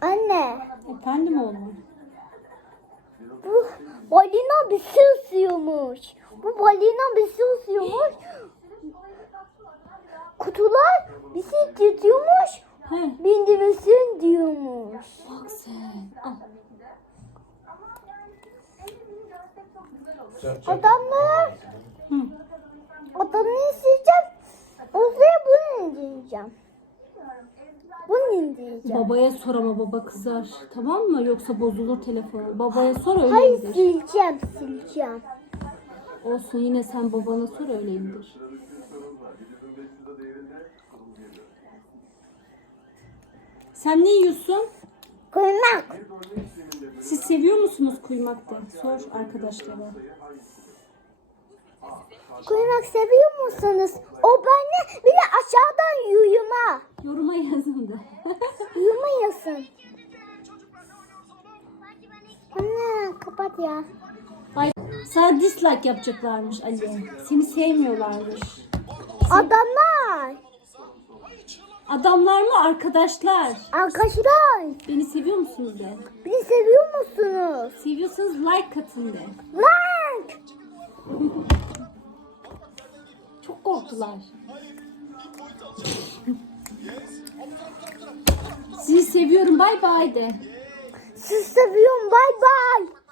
Anne. Efendim oğlum. Bu balina bir şey ısıyormuş. Bu balina bir şey ısıyormuş. Kutular bir şey tutuyormuş. He. Bindirmesin diyormuş. Bak sen. Al. Adamlara Hı. adamı isteyeceğim. Oraya bunu indireceğim. Bunu indireceğim. Babaya sor ama baba kızar. Tamam mı? Yoksa bozulur telefon. Babaya sor öyle Hayır indir. sileceğim sileceğim. Olsun yine sen babana sor öyle indir. Sen ne yiyorsun? Kuymak. Siz seviyor musunuz kuymakta? Sor arkadaşlara. Kuymak seviyor musunuz? O benle bir de aşağıdan yuyuma. Yoruma yazın da. kapat ya. Ay, sana dislike yapacaklarmış Ali. Seni sevmiyorlarmış. Adamlar. Adamlar mı arkadaşlar? Arkadaşlar. Beni seviyor musunuz de? Beni seviyor musunuz? Seviyorsanız like atın de. Like. Çok korktular. Sizi seviyorum bay bay de. Sizi seviyorum. Bay bay.